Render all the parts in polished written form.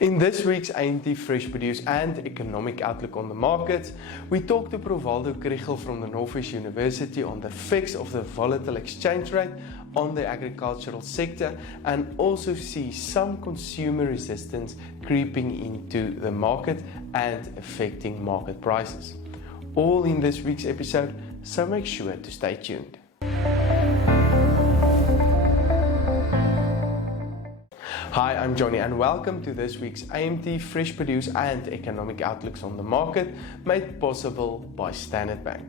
In this week's AMT Fresh Produce and Economic Outlook on the Markets, we talk to Prof Waldo Krugell from the Northwest University on the effects of the volatile exchange rate on the agricultural sector and also see some consumer resistance creeping into the market and affecting market prices. All in this week's episode, so make sure to stay tuned. Hi, I'm Johnny and welcome to this week's AMT Fresh Produce and Economic Outlooks on the Market, made possible by Standard Bank.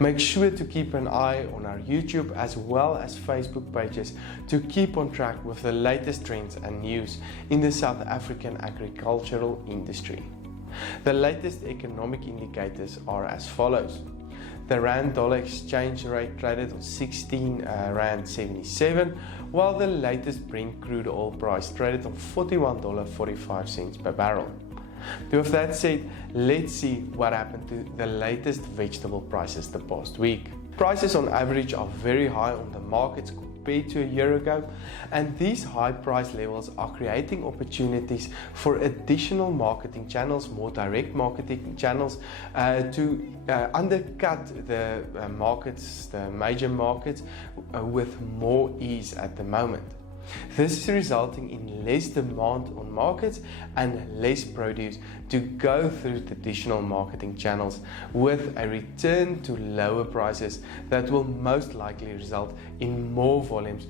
Make sure to keep an eye on our YouTube as well as Facebook pages to keep on track with the latest trends and news in the South African agricultural industry. The latest economic indicators are as follows. The Rand-Dollar exchange rate traded on 16 Rand 77, while the latest Brent crude oil price traded on $41.45 per barrel. With that said, let's see what happened to the latest vegetable prices the past week. Prices on average are very high on the markets compared to a year ago, and these high price levels are creating opportunities for additional marketing channels, more direct marketing channels, to undercut the markets, the major markets, with more ease at the moment. This is resulting in less demand on markets and less produce to go through traditional marketing channels, with a return to lower prices that will most likely result in more volumes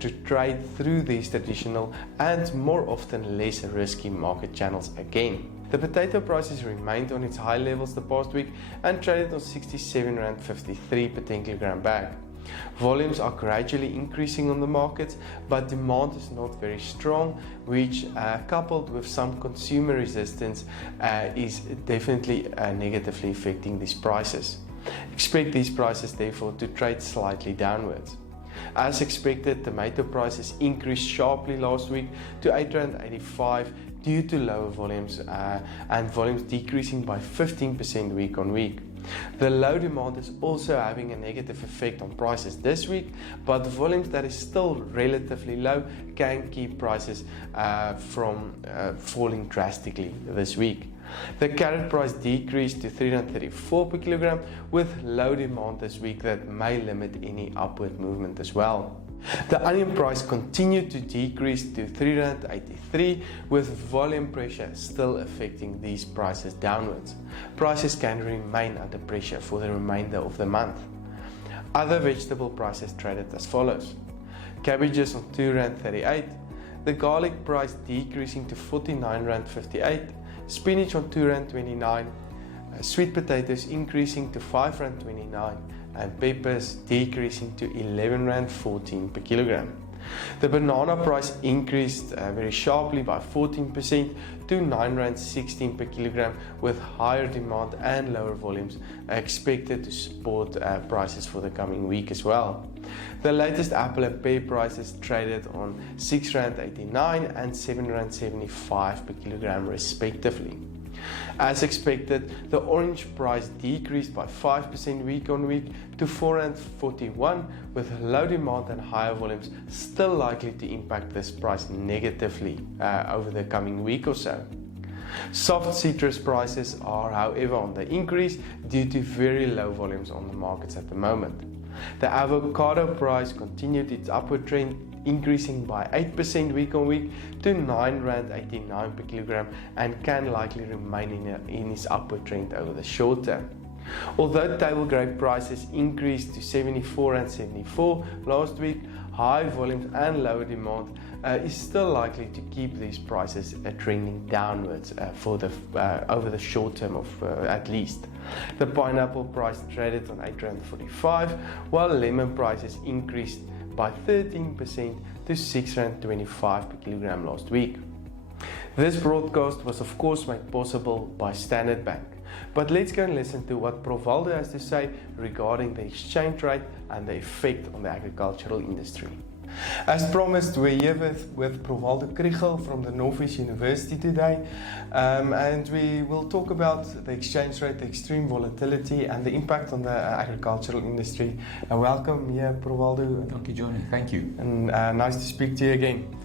to trade through these traditional and more often less risky market channels again. The potato prices remained on its high levels the past week and traded on 67 Rand 53 per 10 kilogram bag. Volumes are gradually increasing on the markets, but demand is not very strong, which coupled with some consumer resistance is definitely negatively affecting these prices. Expect these prices therefore to trade slightly downwards. As expected, tomato prices increased sharply last week to 8 Rand 85 due to lower volumes and volumes decreasing by 15% week on week. The low demand is also having a negative effect on prices this week, but volumes that is still relatively low can keep prices from falling drastically this week. The carrot price decreased to 334 per kilogram with low demand this week that may limit any upward movement as well. The onion price continued to decrease to 383 with volume pressure still affecting these prices downwards. Prices can remain under pressure for the remainder of the month. Other vegetable prices traded as follows. Cabbages on 2 Rand 38, the garlic price decreasing to 49 Rand 58, spinach on 2 Rand 29, sweet potatoes increasing to 5 Rand 29, and peppers decreasing to 11 Rand 14 per kilogram. The banana price increased very sharply by 14% to 9 Rand 16 per kilogram, with higher demand and lower volumes expected to support prices for the coming week as well. The latest apple and pear prices traded on 6 Rand 89 and 7 Rand 75 per kilogram respectively. As expected, the orange price decreased by 5% week on week to 4 Rand 41, with low demand and higher volumes still likely to impact this price negatively over the coming week or so. Soft citrus prices are, however, on the increase due to very low volumes on the markets at the moment. The avocado price continued its upward trend, increasing by 8% week on week to 9 Rand 89 per kilogram, and can likely remain in its upward trend over the short term. Although table grape prices increased to 74 Rand 74 last week, high volumes and lower demand is still likely to keep these prices trending downwards for over the short term at least. The pineapple price traded on 8 Rand 45, while lemon prices increased by 13% to 6 Rand 25 per kilogram last week. This broadcast was of course made possible by Standard Bank. But let's go and listen to what Prof Waldo has to say regarding the exchange rate and the effect on the agricultural industry. As promised, we're here with Prof Waldo Krugell from the Northwest University today, and we will talk about the exchange rate, the extreme volatility and the impact on the agricultural industry. Welcome here, Prof Waldo. Thank you, Johnny. Thank you. And nice to speak to you again.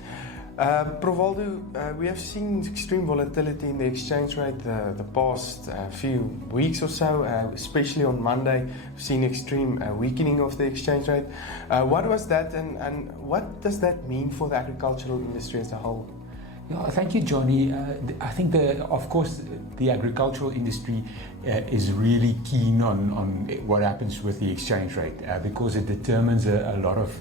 Prof Waldo, we have seen extreme volatility in the exchange rate the past few weeks or so, especially on Monday. We've seen extreme weakening of the exchange rate. What was that, and what does that mean for the agricultural industry as a whole? Yeah, thank you, Johnny. I think, of course, the agricultural industry is really keen on what happens with the exchange rate because it determines a lot of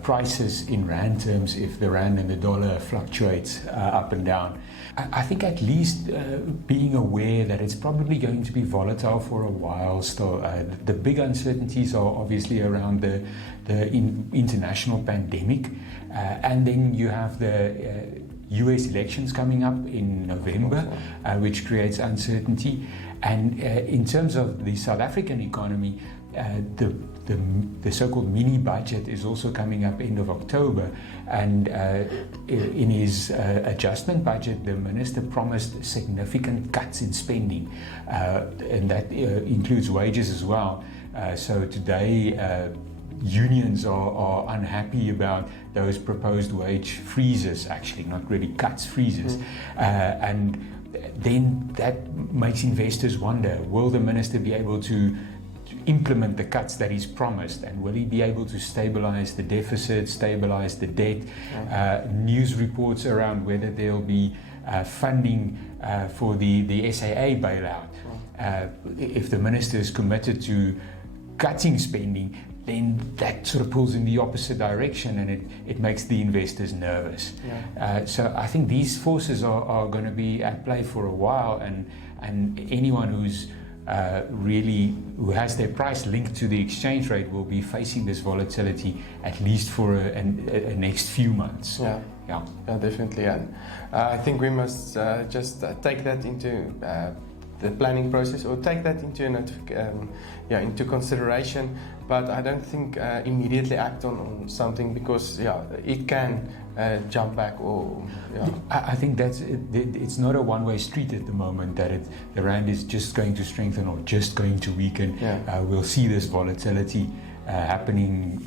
prices in rand terms if the rand and the dollar fluctuates up and down. I think at least being aware that it's probably going to be volatile for a while still. The big uncertainties are obviously around the international pandemic, and then you have the US elections coming up in November, which creates uncertainty. And in terms of the South African economy, the so-called mini budget is also coming up end of October, and in his adjustment budget, the minister promised significant cuts in spending, and that includes wages as well. So today, unions are unhappy about those proposed wage freezes, actually not really cuts, freezes. And then that makes investors wonder, will the minister be able to implement the cuts that he's promised, and will he be able to stabilize the deficit, stabilize the debt? News reports around whether there'll be funding for the SAA bailout. If the minister is committed to cutting spending, then that sort of pulls in the opposite direction, and it makes the investors nervous. So I think these forces are going to be at play for a while, and anyone who has their price linked to the exchange rate will be facing this volatility at least for a next few months. Yeah, definitely. And I think we must just take that into the planning process, or take that into consideration. But I don't think immediately act on something, because it can jump back. I think it's not a one-way street at the moment, that the rand is just going to strengthen or just going to weaken. We'll see this volatility happening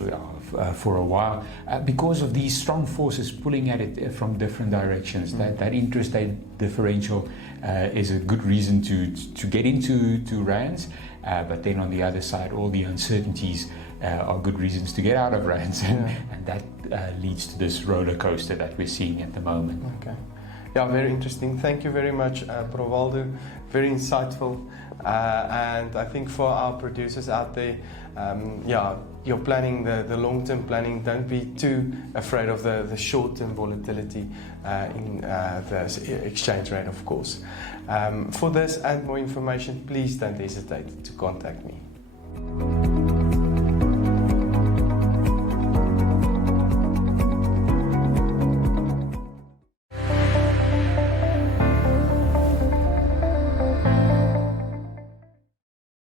for a while because of these strong forces pulling at it from different directions. That interest rate differential is a good reason to get into rands, but then on the other side, all the uncertainties are good reasons to get out of rands, and that leads to this roller coaster that we're seeing at the moment. Okay. Yeah, very interesting. Thank you very much, Prof Waldo. Very insightful. And I think for our producers out there, you're planning the long-term planning. Don't be too afraid of the short-term volatility in the exchange rate, of course. For this and more information, please don't hesitate to contact me.